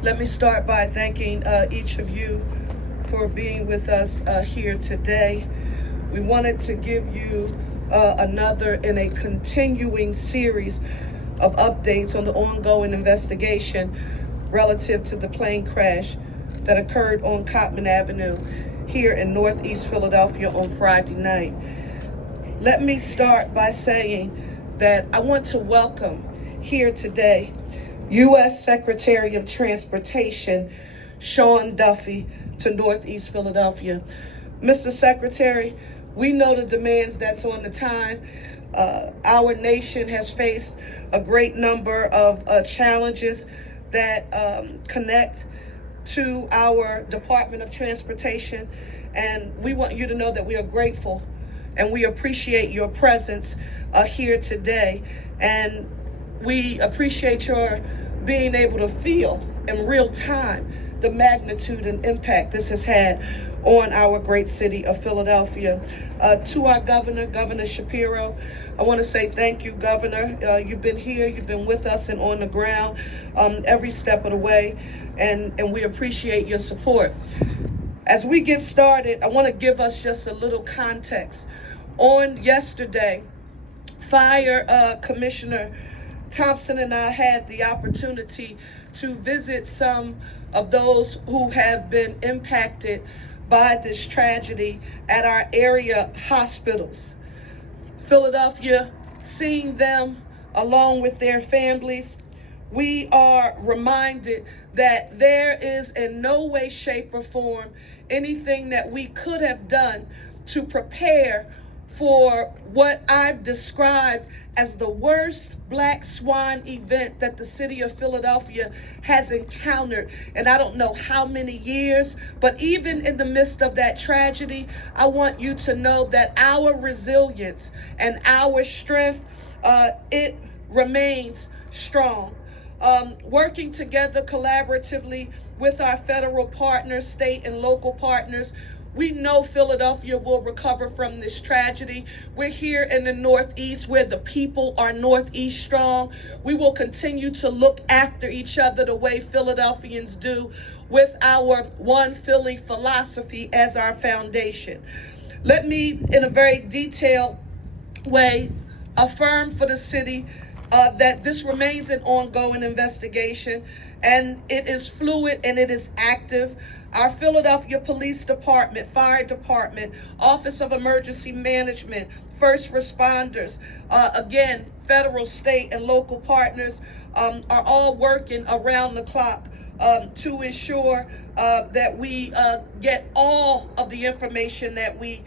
Let me start by thanking each of you for being with us here today. We wanted to give you another in a continuing series of updates on the ongoing investigation relative to the plane crash that occurred on Cottman Avenue here in Northeast Philadelphia on Friday night. Let me start by saying that I want to welcome here today U.S. Secretary of Transportation Sean Duffy to Northeast Philadelphia. Mr. Secretary, we know the demands that's on the time. Our nation has faced a great number of challenges that connect to our Department of Transportation, and we want you to know that we are grateful and we appreciate your presence here today, and we appreciate your being able to feel in real time the magnitude and impact this has had on our great city of Philadelphia. To our governor, Governor Shapiro, I want to say thank you, Governor. You've been here, you've been with us and on the ground every step of the way, and we appreciate your support. As we get started, I want to give us just a little context. On yesterday, Fire Commissioner Thompson and I had the opportunity to visit some of those who have been impacted by this tragedy at our area hospitals. Philadelphia, seeing them along with their families, we are reminded that there is in no way, shape, or form anything that we could have done to prepare for what I've described as the worst black swan event that the city of Philadelphia has encountered. And I don't know how many years, but even in the midst of that tragedy, I want you to know that our resilience and our strength, it remains strong. Working together collaboratively with our federal partners, state and local partners, we know Philadelphia will recover from this tragedy. We're here in the Northeast where the people are Northeast strong. We will continue to look after each other the way Philadelphians do, with our One Philly philosophy as our foundation. Let me, in a very detailed way, affirm for the city that this remains an ongoing investigation, and it is fluid and it is active. Our Philadelphia Police Department, Fire Department, Office of Emergency Management, first responders, again, federal, state, and local partners are all working around the clock to ensure that we get all of the information that we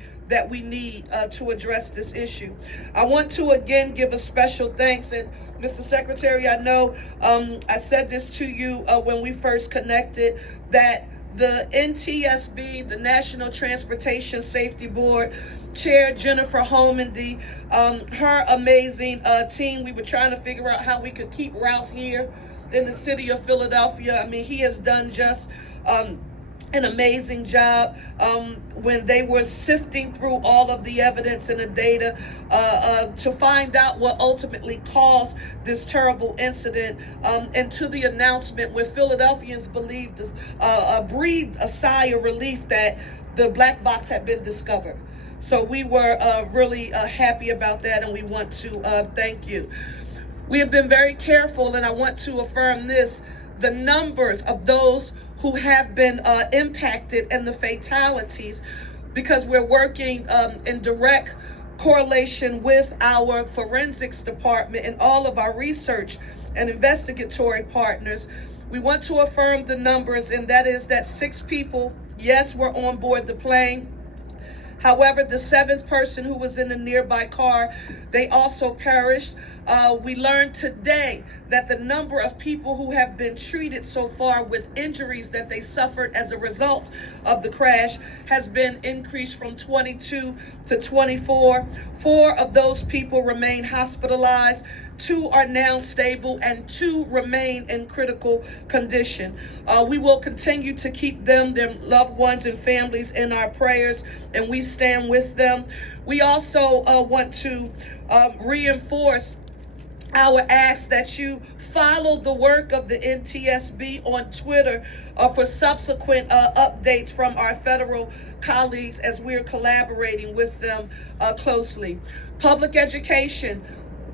need to address this issue. I want to again give a special thanks, and Mr. Secretary, I know I said this to you when we first connected, that the NTSB, the National Transportation Safety Board, Chair Jennifer Homendy, her amazing team, we were trying to figure out how we could keep Ralph here in the city of Philadelphia. I mean, he has done just an amazing job when they were sifting through all of the evidence and the data to find out what ultimately caused this terrible incident, and to the announcement where Philadelphians breathed a sigh of relief that the black box had been discovered. So we were really happy about that, and we want to thank you. We have been very careful, and I want to affirm this: the numbers of those who have been impacted and the fatalities, because we're working in direct correlation with our forensics department and all of our research and investigatory partners. We want to affirm the numbers, and that is that 6 people, yes, were on board the plane. However, the 7th person who was in the nearby car, they also perished. We learned today that the number of people who have been treated so far with injuries that they suffered as a result of the crash has been increased from 22 to 24. 4 of those people remain hospitalized. 2 are now stable, and 2 remain in critical condition. We will continue to keep them, their loved ones and families in our prayers, and we stand with them. We also want to reinforce I would ask that you follow the work of the NTSB on Twitter for subsequent updates from our federal colleagues as we're collaborating with them closely. Public education,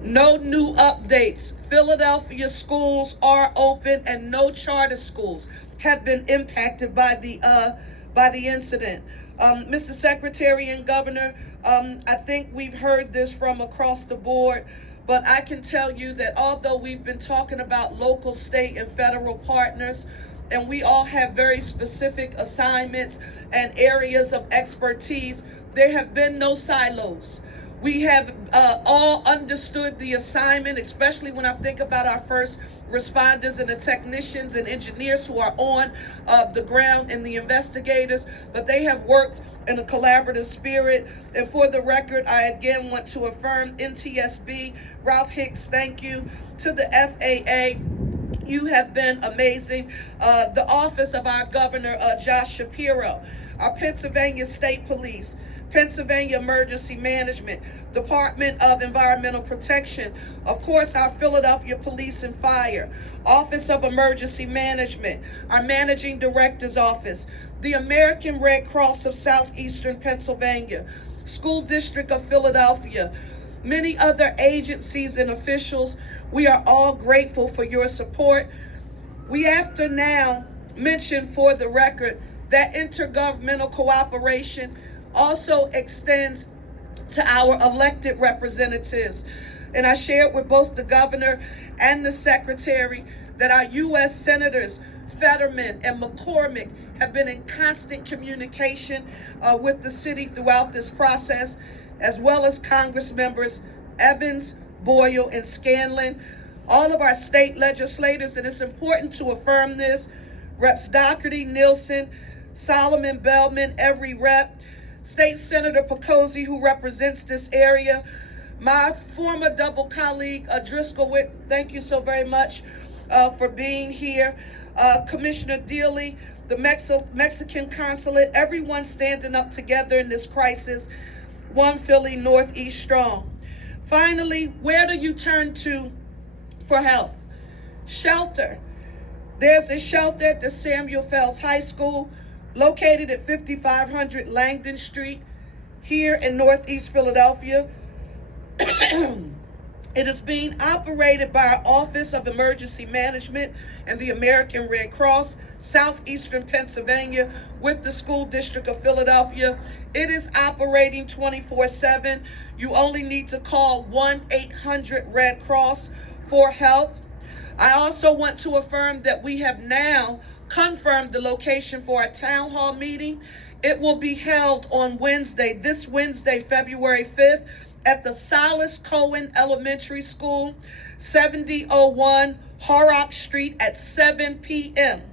no new updates. Philadelphia schools are open and no charter schools have been impacted by the incident. Mr. Secretary and Governor, I think we've heard this from across the board, but I can tell you that although we've been talking about local, state, and federal partners, and we all have very specific assignments and areas of expertise, there have been no silos. We have all understood the assignment, especially when I think about our first responders and the technicians and engineers who are on the ground and the investigators, but they have worked in a collaborative spirit. And for the record, I again want to affirm NTSB, Ralph Hicks, thank you. To the FAA, you have been amazing. The office of our governor, Josh Shapiro, our Pennsylvania State Police, Pennsylvania Emergency Management, Department of Environmental Protection, of course, our Philadelphia Police and Fire, Office of Emergency Management, our Managing Director's Office, the American Red Cross of Southeastern Pennsylvania, School District of Philadelphia, many other agencies and officials. We are all grateful for your support. We have to now mention for the record that intergovernmental cooperation also extends to our elected representatives. And I shared with both the governor and the secretary that our U.S. Senators Fetterman and McCormick have been in constant communication with the city throughout this process, as well as Congress members Evans, Boyle, and Scanlon, all of our state legislators, and it's important to affirm this, Reps Doherty, Nielsen, Solomon, Bellman, every rep, State Senator Pecosi, who represents this area, my former double colleague, Driscoll Witt, thank you so very much for being here, Commissioner Dealey, the Mexican consulate, everyone standing up together in this crisis, One Philly Northeast strong. Finally, where do you turn to for help? Shelter. There's a shelter at the Samuel Fells High School, located at 5500 Langdon Street, here in Northeast Philadelphia. It is being operated by our Office of Emergency Management and the American Red Cross, Southeastern Pennsylvania, with the School District of Philadelphia. It is operating 24/7. You only need to call 1-800-RED-CROSS for help. I also want to affirm that we have now confirmed the location for our town hall meeting. It will be held on Wednesday, this Wednesday, February 5th, at the Silas Cohen Elementary School, 7001 Horrock Street at 7 p.m.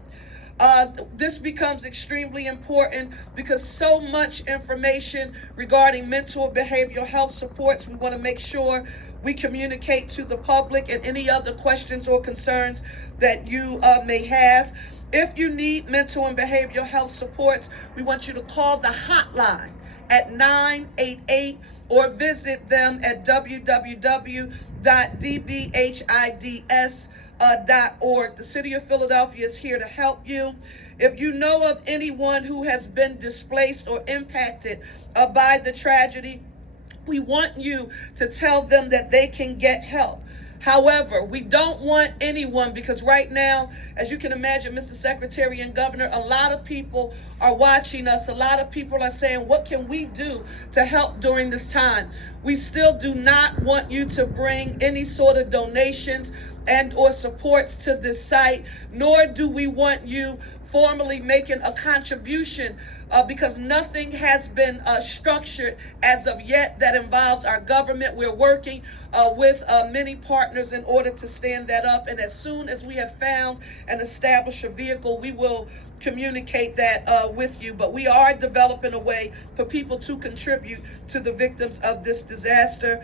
This becomes extremely important because so much information regarding mental and behavioral health supports, we want to make sure we communicate to the public and any other questions or concerns that you may have. If you need mental and behavioral health supports, we want you to call the hotline at 988 or visit them at www.dbhids.org. The City of Philadelphia is here to help you. If you know of anyone who has been displaced or impacted by the tragedy, we want you to tell them that they can get help. However, we don't want anyone, because right now, as you can imagine, Mr. Secretary and Governor, a lot of people are watching us. A lot of people are saying, what can we do to help during this time? We still do not want you to bring any sort of donations and or supports to this site, nor do we want you formally making a contribution because nothing has been structured as of yet that involves our government. We're working with many partners in order to stand that up. And as soon as we have found and established a vehicle, we will communicate that with you. But we are developing a way for people to contribute to the victims of this disaster.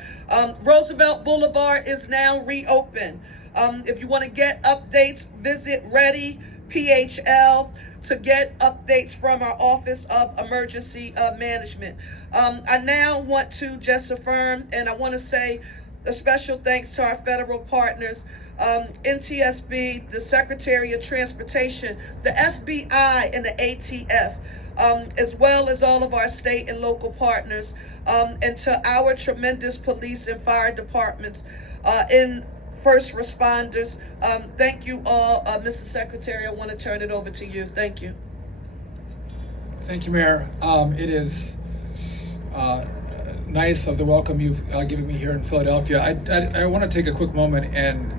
Roosevelt Boulevard is now reopened. If you want to get updates, visit Ready PHL to get updates from our Office of Emergency Management. I now want to just affirm, and I want to say A special thanks to our federal partners, NTSB, the Secretary of Transportation, the FBI, and the ATF, as well as all of our state and local partners, and to our tremendous police and fire departments, and first responders. Thank you all. Mr. Secretary, I want to turn it over to you. Thank you. Thank you, Mayor. It is nice of the welcome you've given me here in Philadelphia. I want to take a quick moment and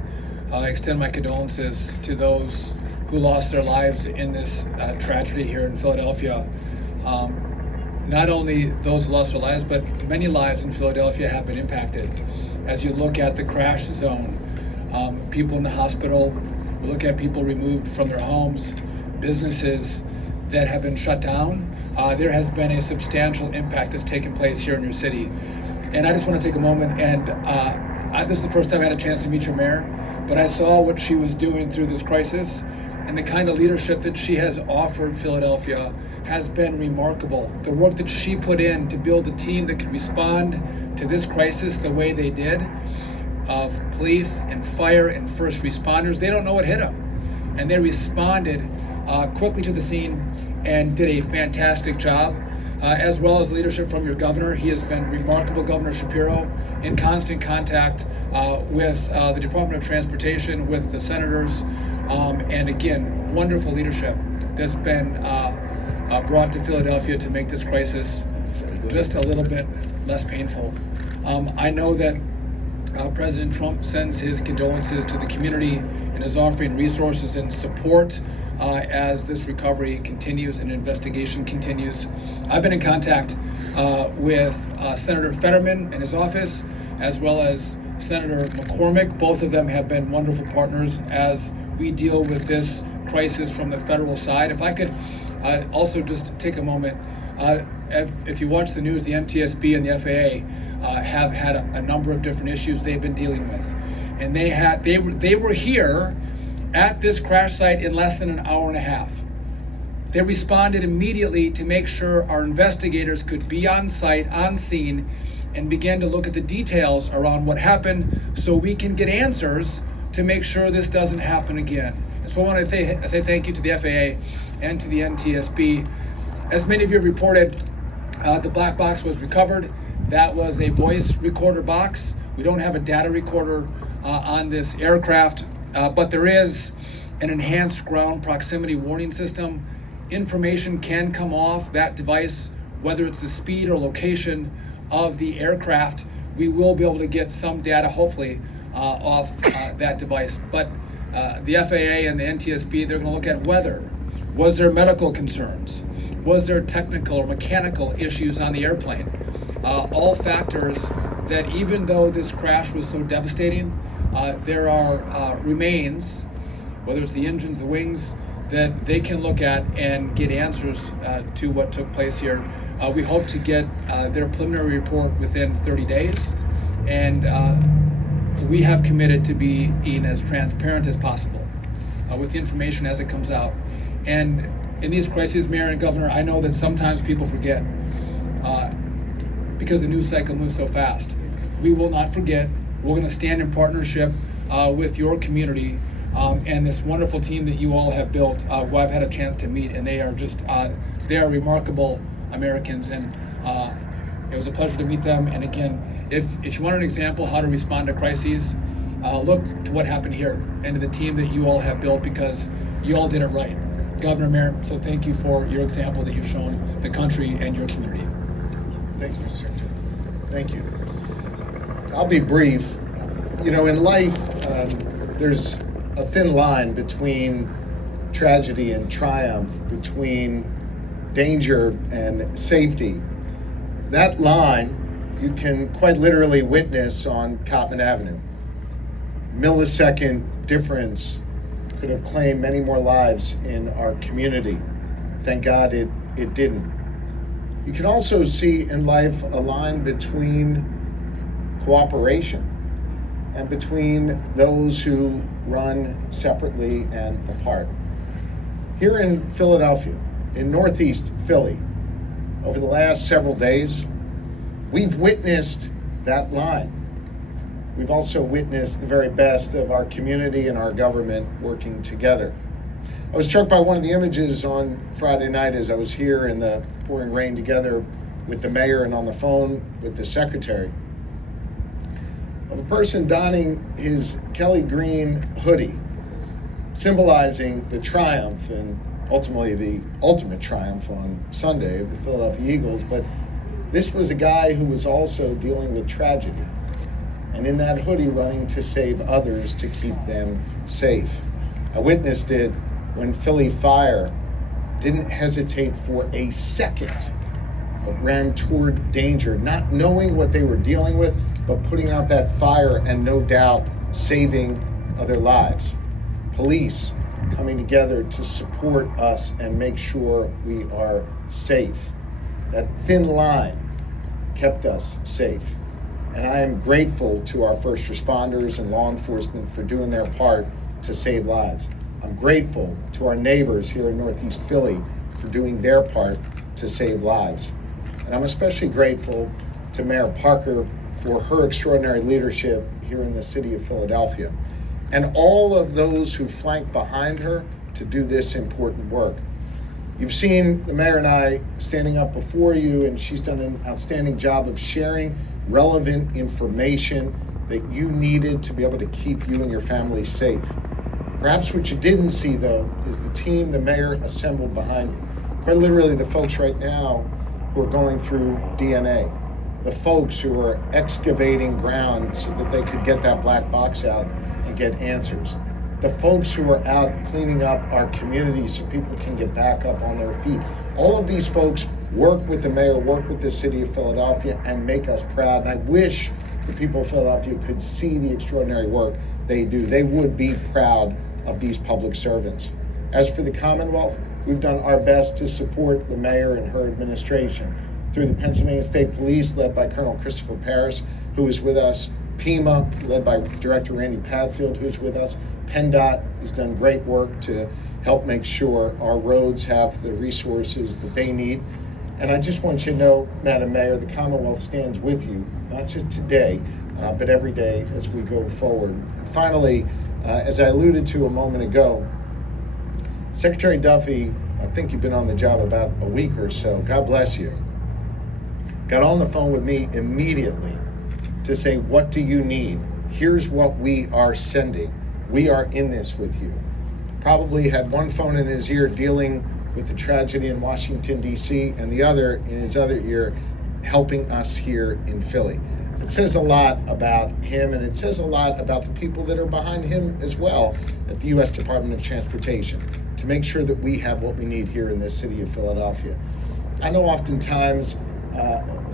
extend my condolences to those who lost their lives in this tragedy here in Philadelphia. Not only those who lost their lives, but many lives in Philadelphia have been impacted. As you look at the crash zone, people in the hospital, we look at people removed from their homes, businesses that have been shut down. There has been a substantial impact that's taken place here in your city. And I just want to take a moment and this is the first time I had a chance to meet your mayor, but I saw what she was doing through this crisis, and the kind of leadership that she has offered Philadelphia has been remarkable. The work that she put in to build a team that could respond to this crisis the way they did, of police and fire and first responders. They don't know what hit them, and they responded quickly to the scene and did a fantastic job, as well as leadership from your governor. He has been remarkable, Governor Shapiro, in constant contact with the Department of Transportation, with the senators, and again, wonderful leadership that's been brought to Philadelphia to make this crisis just a little bit less painful. I know that President Trump sends his condolences to the community and is offering resources and support as this recovery continues and investigation continues. I've been in contact with Senator Fetterman and his office, as well as Senator McCormick. Both of them have been wonderful partners as we deal with this crisis from the federal side. If I could also just take a moment, if you watch the news, the NTSB and the FAA have had a number of different issues they've been dealing with, and they were here at this crash site in less than an hour and a half. They responded immediately to make sure our investigators could be on site, on scene, and begin to look at the details around what happened so we can get answers to make sure this doesn't happen again. And so I want to say thank you to the FAA and to the NTSB. As many of you have reported, the black box was recovered. That was a voice recorder box. We don't have a data recorder on this aircraft, but there is an enhanced ground proximity warning system. Information can come off that device, whether it's the speed or location of the aircraft. We will be able to get some data, hopefully, off that device. But the FAA and the NTSB, they're going to look at weather. Was there medical concerns? Was there technical or mechanical issues on the airplane? All factors that, even though this crash was so devastating, there are remains, whether it's the engines, the wings, that they can look at and get answers to what took place here. We hope to get their preliminary report within 30 days, and we have committed to being as transparent as possible with the information as it comes out. And in these crises, Mayor and Governor, I know that sometimes people forget because the news cycle moves so fast. We will not forget. We're going to stand in partnership with your community and this wonderful team that you all have built, who I've had a chance to meet, and they are just, they are remarkable Americans, and it was a pleasure to meet them. And again, if you want an example how to respond to crises, look to what happened here and to the team that you all have built, because you all did it right. Governor, Mayor, so thank you for your example that you've shown the country and your community. Thank you, Secretary. Thank you. I'll be brief. You know, in life, there's a thin line between tragedy and triumph, between danger and safety. That line you can quite literally witness on Cottman Avenue. Millisecond difference could have claimed many more lives in our community. Thank God it didn't. You can also see in life a line between cooperation and between those who run separately and apart. Here in Philadelphia, in Northeast Philly, over the last several days, we've witnessed that line. we've also witnessed the very best of our community and our government working together. I was struck by one of the images on Friday night as I was here in the pouring rain together with the mayor and on the phone with the secretary, of a person donning his Kelly Green hoodie, symbolizing the triumph and ultimately the ultimate triumph on Sunday of the Philadelphia Eagles. But this was a guy who was also dealing with tragedy, and in that hoodie running to save others, to keep them safe. I witnessed it when Philly Fire didn't hesitate for a second, but ran toward danger, not knowing what they were dealing with, but putting out that fire and no doubt saving other lives. Police coming together to support us and make sure we are safe. That thin line kept us safe. And I am grateful to our first responders and law enforcement for doing their part to save lives. I'm grateful to our neighbors here in Northeast Philly for doing their part to save lives. And I'm especially grateful to Mayor Parker for her extraordinary leadership here in the city of Philadelphia, and all of those who flank behind her to do this important work. You've seen the mayor and I standing up before you, and she's done an outstanding job of sharing relevant information that you needed to be able to keep you and your family safe. Perhaps what you didn't see, though, is the team the mayor assembled behind you. Quite literally, the folks right now who are going through DNA, the folks who are excavating ground so that they could get that black box out and get answers, the folks who are out cleaning up our community so people can get back up on their feet. All of these folks work with the mayor, work with the city of Philadelphia, and make us proud. And I wish the people of Philadelphia could see the extraordinary work they do. They would be proud of these public servants. As for the Commonwealth, we've done our best to support the mayor and her administration through the Pennsylvania State Police, led by Colonel Christopher Paris, who is with us, PEMA, led by Director Randy Padfield, who's with us, PennDOT, who's done great work to help make sure our roads have the resources that they need. And I just want you to know, Madam Mayor, the Commonwealth stands with you, not just today, but every day as we go forward. Finally, as I alluded to a moment ago, Secretary Duffy, I think you've been on the job about a week or so, God bless you, got on the phone with me immediately to say, what do you need? Here's what we are sending. We are in this with you. Probably had one phone in his ear dealing with the tragedy in Washington, D.C., and the other in his other ear helping us here in Philly. It says a lot about him, and it says a lot about the people that are behind him as well at the U.S. Department of Transportation to make sure that we have what we need here in this city of Philadelphia. I know oftentimes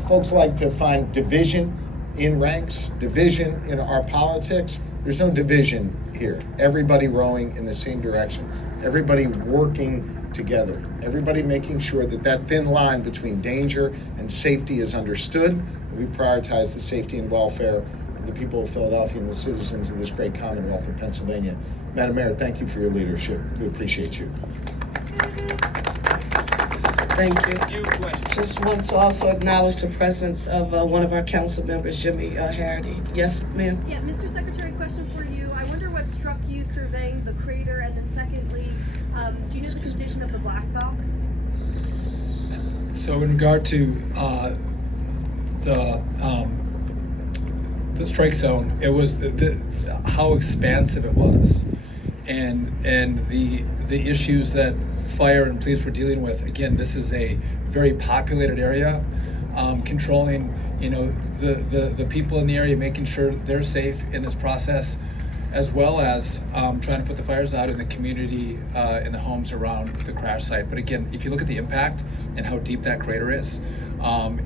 folks like to find division in ranks, division in our politics. There's no division here. Everybody rowing in the same direction. Everybody working together. Everybody making sure that that thin line between danger and safety is understood. And we prioritize the safety and welfare of the people of Philadelphia and the citizens of this great Commonwealth of Pennsylvania. Madam Mayor, thank you for your leadership. We appreciate you. Thank you. Just want to also acknowledge the presence of one of our council members, Jimmy Harity. Yes, ma'am? Yeah, Mr. Secretary, question for you. I wonder what struck you surveying the crater, and then secondly, do you know the condition of the black box? So in regard to the strike zone, it was how expansive it was, and the issues that fire and police were dealing with. Again, this is a very populated area. Controlling, the people in the area, making sure they're safe in this process, as well as trying to put the fires out in the community, in the homes around the crash site. But again, if you look at the impact and how deep that crater is,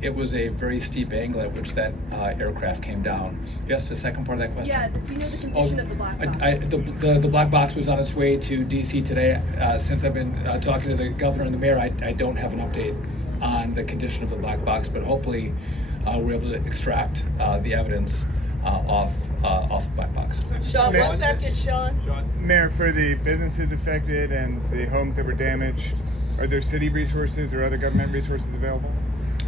it was a very steep angle at which that aircraft came down. Yes, the second part of that question? Yeah, do you know the condition of the black box? The black box was on its way to DC today. Since I've been talking to the governor and the mayor, I don't have an update on the condition of the black box, but hopefully we're able to extract the evidence off black box. Sean, 1 second, Sean. Mayor, for the businesses affected and the homes that were damaged, are there city resources or other government resources available?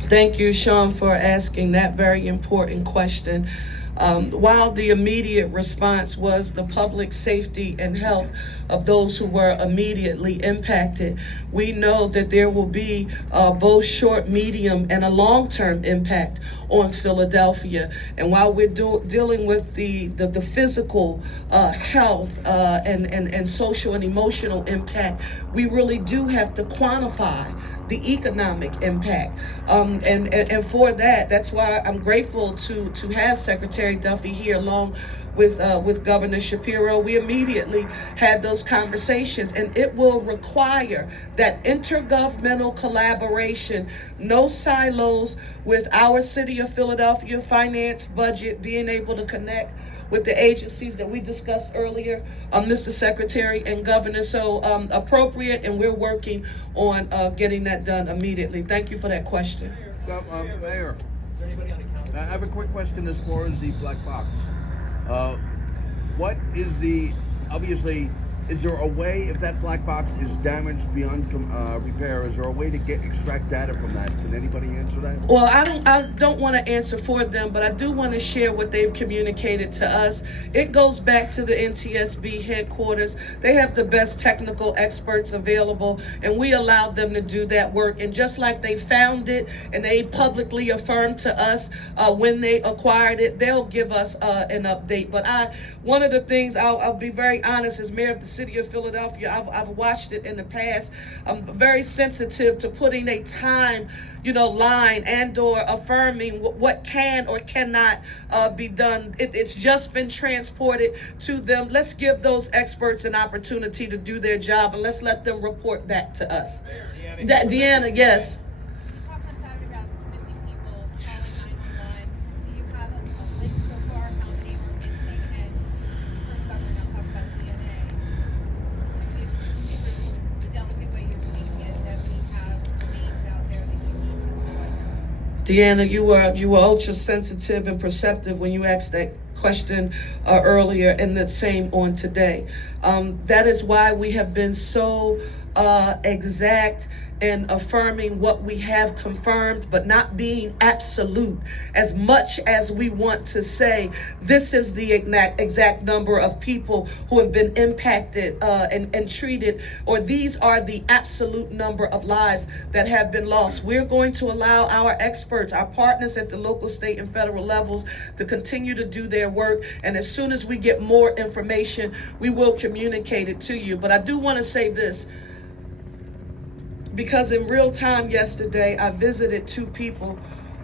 Thank you, Sean, for asking that very important question. While the immediate response was the public safety and health of those who were immediately impacted, we know that there will be both short, medium, and a long-term impact on Philadelphia. And while we're dealing with the physical health and social and emotional impact, we really do have to quantify the economic impact. And for that's why I'm grateful to have Secretary Duffy here along with Governor Shapiro. We immediately had those conversations, and it will require that intergovernmental collaboration, no silos, with our City of Philadelphia finance budget being able to connect with the agencies that we discussed earlier, Mr. Secretary and Governor. So appropriate, and we're working on getting that done immediately. Thank you for that question. Mayor, I have a quick question as far as the black box. What is obviously, is there a way, if that black box is damaged beyond repair, is there a way to extract data from that? Can anybody answer that? Well, I don't want to answer for them, but I do want to share what they've communicated to us. It goes back to the NTSB headquarters. They have the best technical experts available, and we allowed them to do that work. And just like they found it and they publicly affirmed to us when they acquired it, they'll give us an update. But one of the things, I'll be very honest, as mayor of the City of Philadelphia, I've watched it in the past. I'm very sensitive to putting a time, line and/or affirming what can or cannot be done. It's just been transported to them. Let's give those experts an opportunity to do their job, and let's let them report back to us. Deanna, yes. You talked on Saturday about missing people. Yes. 911. Do you have a list so far how many were missing? And first governor now talked about DNA. At least through the delicate way you're speaking it, that we have names out there that you need to study. Deanna, you were ultra sensitive and perceptive when you asked that question earlier, and the same on today. That is why we have been so exact in affirming what we have confirmed, but not being absolute. As much as we want to say this is the exact number of people who have been impacted and treated, or these are the absolute number of lives that have been lost, we're going to allow our experts, our partners at the local, state, and federal levels to continue to do their work. And as soon as we get more information, we will communicate it to you. But I do want to say this, because in real time yesterday, I visited 2 people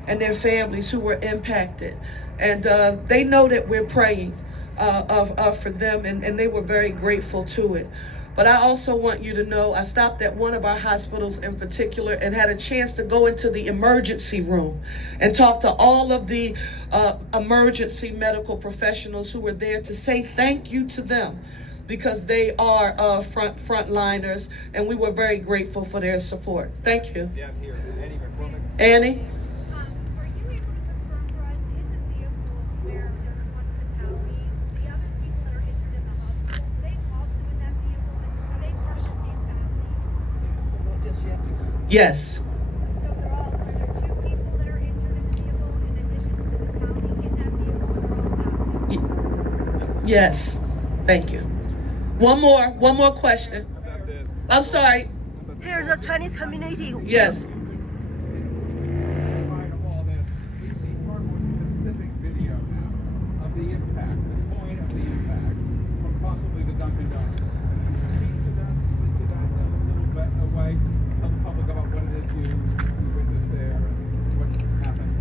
and their families who were impacted. And they know that we're praying for them, and they were very grateful to it. But I also want you to know, I stopped at one of our hospitals in particular and had a chance to go into the emergency room and talk to all of the emergency medical professionals who were there, to say thank you to them, because they are frontliners, and we were very grateful for their support. Thank you. Down here, Annie McCormick. Annie? Are you able to confirm for us in the vehicle where there was one fatality, the other people that are injured in the hospital, were they also in that vehicle, and were they part of the same family? Yes. So are there 2 people that are injured in the vehicle in addition to the fatality in that vehicle, or all family? Yes. Thank you. One more question. About the, I'm sorry. Here's a Chinese community. Yes. in light of all this, we see far more specific video now of the impact, the point of the impact from possibly the Dunkin' Donuts. Speak to that a little bit away. Tell the public about what it is you witnessed there and what happened.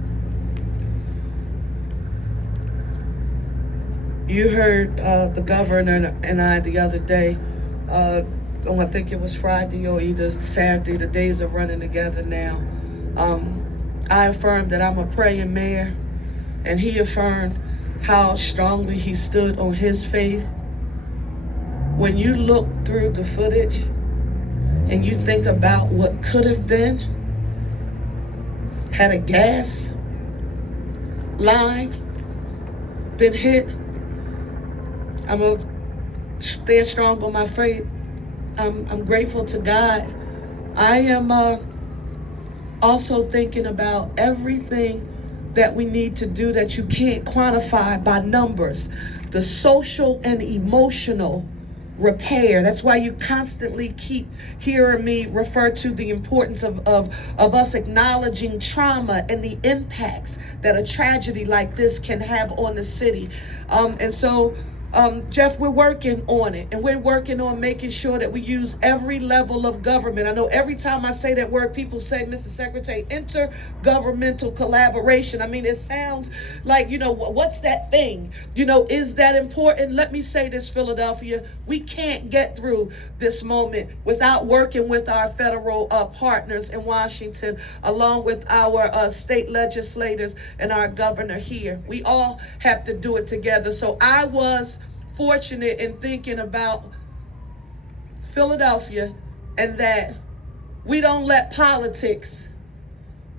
You heard the governor and I the other day, I think it was Friday or either Saturday, the days are running together now. I affirmed that I'm a praying mayor, and he affirmed how strongly he stood on his faith. When you look through the footage and you think about what could have been, had a gas line been hit, I'm going to stand strong on my faith. I'm grateful to God. I am also thinking about everything that we need to do that you can't quantify by numbers. The social and emotional repair. That's why you constantly keep hearing me refer to the importance of us acknowledging trauma and the impacts that a tragedy like this can have on the city. And so Jeff, we're working on it, and we're working on making sure that we use every level of government. I know every time I say that word, people say, Mr. Secretary, intergovernmental collaboration. I mean, it sounds like, what's that thing? Is that important? Let me say this, Philadelphia, we can't get through this moment without working with our federal partners in Washington, along with our state legislators and our governor here. We all have to do it together. So I was fortunate in thinking about Philadelphia, and that we don't let politics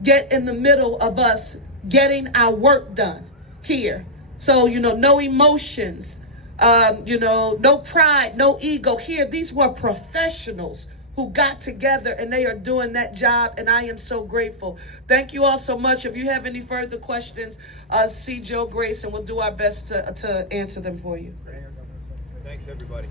get in the middle of us getting our work done here. So, no emotions, no pride, no ego here. These were professionals who got together, and they are doing that job, and I am so grateful. Thank you all so much. If you have any further questions, see Joe Grace, and we'll do our best to answer them for you. Thanks, everybody.